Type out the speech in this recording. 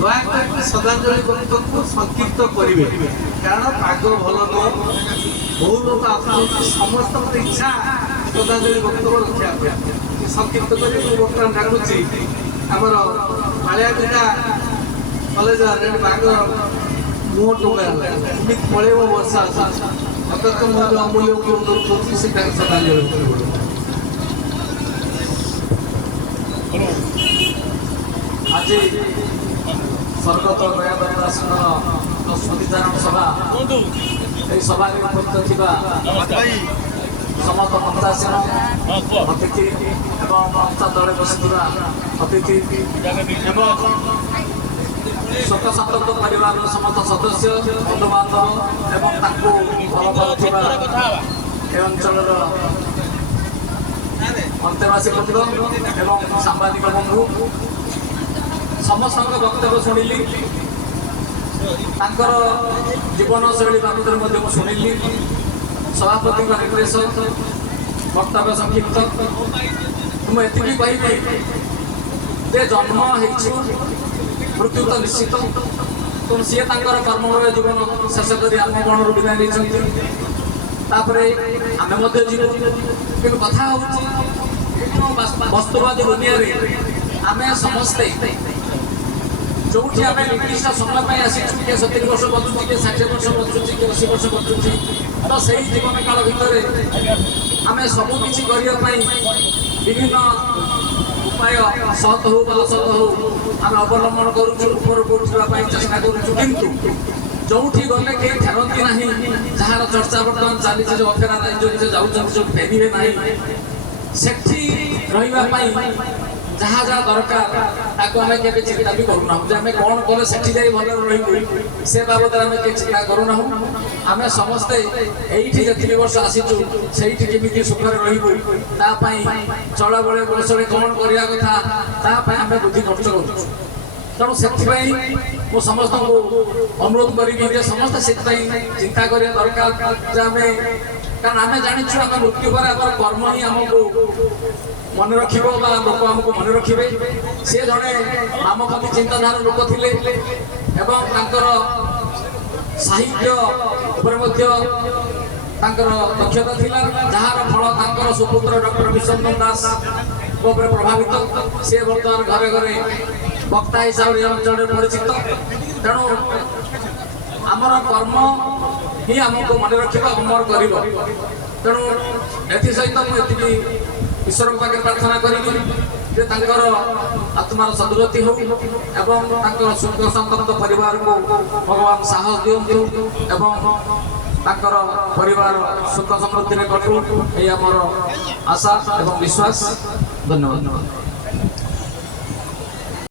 ଦୟାକରି ଶ୍ରଦ୍ଧାଞ୍ଜଳି ବକ୍ତବ୍ୟକୁ ସଂକ୍ଷିପ୍ତ କରିବେ, କାରଣ ପାଗ ଭଲ ନୁହଁ, ବହୁ ଲୋକ ଆସୁଛନ୍ତି, ସମସ୍ତଙ୍କର ଇଚ୍ଛା ଶ୍ରଦ୍ଧାଞ୍ଜଳି ବକ୍ତବ୍ୟ ରଖିବା ପାଇଁ। ସଂକ୍ଷିପ୍ତ କରି ମୁଁ ବର୍ତ୍ତମାନ ଡାକୁଛି ଆମର ମାଳିଆପିଟା କଲେଜ ପାଗ ମୁହଁ ଟୋକା ହେଲା, ଏମିତି ପଳେଇବ ବର୍ଷା ଆସୁଛି, ଅନ୍ତତଃ ମୁଁ ଯେଉଁ ଅମୂଲ୍ୟ କରୁଛି ସେଟା ଶ୍ରଦ୍ଧାଞ୍ଜଳି ବକ୍ତବ୍ୟ। ଆଜି ସ୍ୱର୍ଗତ ଦୟାବର ଦାସଙ୍କର ସ୍ମୃତିଚାରଣ ସଭା, ଏହି ସଭାରେ ଉପସ୍ଥିତ ଥିବା ସମସ୍ତ ମନ୍ତାସୀନ ଅତିଥି ଏବଂ ମଞ୍ଚ ତଳେ ବସିଥିବା ଅତିଥି ଏବଂ ଶୋକସନ୍ତପ୍ତ ପରିବାରର ସମସ୍ତ ସଦସ୍ୟ, ବନ୍ଧୁବାନ୍ଧବ ଏବଂ ତାଙ୍କୁ ଭଲ ପାଉଥିବା ଏ ଅଞ୍ଚଳର ଅନ୍ତେବାସୀ ବୃନ୍ଦ ଏବଂ ସାମ୍ବାଦିକ ବନ୍ଧୁ, ସମସ୍ତଙ୍କ ବକ୍ତବ୍ୟ ଶୁଣିଲି, ତାଙ୍କର ଜୀବନଶୈଳୀ ବାବଦରେ ମଧ୍ୟ ମୁଁ ଶୁଣିଲି। ସଭାପତିଙ୍କ ନିର୍ଦ୍ଦେଶ, ବକ୍ତବ୍ୟ ସଂକ୍ଷିପ୍ତ। ମୁଁ ଏତିକି କହିବି ଯେ ଜନ୍ମ ହେଇଛୁ, ମୃତ୍ୟୁ ତ ନିଶ୍ଚିତ, ତେଣୁ ସିଏ ତାଙ୍କର କର୍ମମୟ ଜୀବନ ଶେଷ କରି ଆମ ଗଣରୁ ବିଦାୟ ନେଇଛନ୍ତି। ତାପରେ ଆମେ ମଧ୍ୟ ଯିବୁ, କିନ୍ତୁ କଥା ହେଉଛି ବସ୍ତୁବାଦୀ ଦୁନିଆରେ ଆମେ ସମସ୍ତେ ଯୋଉଠି ଆମେ ନିର୍ଦ୍ଦିଷ୍ଟ ସମୟ ପାଇଁ ଆସିଛୁ, କିଏ 70 ବର୍ଷ ବଞ୍ଚୁଛି, କିଏ 60 ବର୍ଷ ବଞ୍ଚୁଛି, କିଏ 80 ବର୍ଷ ବଞ୍ଚୁଛି, ତ ସେଇ ଜୀବନ କାଳ ଭିତରେ ଆମେ ସବୁକିଛି କରିବା ପାଇଁ ବିଭିନ୍ନ ଉପାୟ ସତ ହଉ ବା ଅସତ ହଉ ଆମେ ଅବଲମ୍ବନ କରୁଛୁ, ଉପରକୁ ଉଠିବା ପାଇଁ ଚେଷ୍ଟା କରୁଛୁ। କିନ୍ତୁ ଯୋଉଠି ଗଲେ କେହି ଫେରନ୍ତି ନାହିଁ, ଯାହାର ଚର୍ଚ୍ଚା ବର୍ତ୍ତମାନ ଚାଲିଛି, ଯେଉଁ ଅଫେରା ରାଜ୍ୟକୁ ସେ ଯାଉଛନ୍ତି, ଯୋଉ ଫେରିବେ ନାହିଁ, ସେଠି ରହିବା ପାଇଁ ଯାହା ଯାହା ଦରକାର ତାକୁ ଆମେ କେବେ ଚିନ୍ତା ବି କରୁନାହୁଁ ଯେ ଆମେ କ'ଣ କଲେ ସେଠି ଯାଇ ଭଲରେ ରହିବୁ, ସେ ବାବଦରେ ଆମେ କେବେ ଚିନ୍ତା କରୁନାହୁଁ। ଆମେ ସମସ୍ତେ ଏଇଠି ଯେତିକି ବର୍ଷ ଆସିଛୁ ସେଇଠି କେମିତି ସୁଖରେ ରହିବୁ, ତା ପାଇଁ ଚଳାବଳେ ବଳସରେ କ'ଣ କରିବା କଥା, ତା ପାଇଁ ଆମେ ବୁଦ୍ଧି ଖର୍ଚ୍ଚ କରୁଛୁ। ତେଣୁ ସେଥିପାଇଁ ମୁଁ ସମସ୍ତଙ୍କୁ ଅନୁରୋଧ କରିବି ଯେ ସମସ୍ତେ ସେଥିପାଇଁ ଚିନ୍ତା କରିବା ଦରକାର ଯେ ଆମେ, କାରଣ ଆମେ ଜାଣିଛୁ ଆମେ ମୃତ୍ୟୁ ପରେ ଆମର କର୍ମ ହିଁ ଆମକୁ ମନେ ରଖିବ ବା ଲୋକ ଆମକୁ ମନେ ରଖିବେ। ସେ ଜଣେ ବାମପନ୍ଥୀ ଚିନ୍ତାଧାରାର ଲୋକ ଥିଲେ ଏବଂ ତାଙ୍କର ସାହିତ୍ୟ ଉପରେ ମଧ୍ୟ ତାଙ୍କର ଦକ୍ଷତା ଥିଲା, ଯାହାର ଫଳ ତାଙ୍କର ସୁପୁତ୍ର ଡକ୍ଟର ବିଶ୍ୱରଞ୍ଜନ ଦାସଙ୍କ ଉପରେ ପ୍ରଭାବିତ। ସେ ବର୍ତ୍ତମାନ ଘରେ ଘରେ ବକ୍ତା ହିସାବରେ ଏ ଅଞ୍ଚଳରେ ପରିଚିତ। ତେଣୁ ଆମର କର୍ମ ହିଁ ଆମକୁ ମନେ ରଖିବ, ଅମର କରିବ। ତେଣୁ ଏଥିସହିତ ମୁଁ ଏତିକି ଈଶ୍ୱରଙ୍କ ପାଖରେ ପ୍ରାର୍ଥନା କରିବି ଯେ ତାଙ୍କର ଆତ୍ମାର ସଦ୍ଗତି ହଉ ଏବଂ ତାଙ୍କର ଶୋକ ସନ୍ତପ୍ତ ପରିବାରକୁ ଭଗବାନ ସାହସ ଦିଅନ୍ତୁ ଏବଂ ତାଙ୍କର ପରିବାର ସୁଖ ସମୃଦ୍ଧିରେ କଟୁ, ଏହି ଆମର ଆଶା ଏବଂ ବିଶ୍ୱାସ। ଧନ୍ୟବାଦ।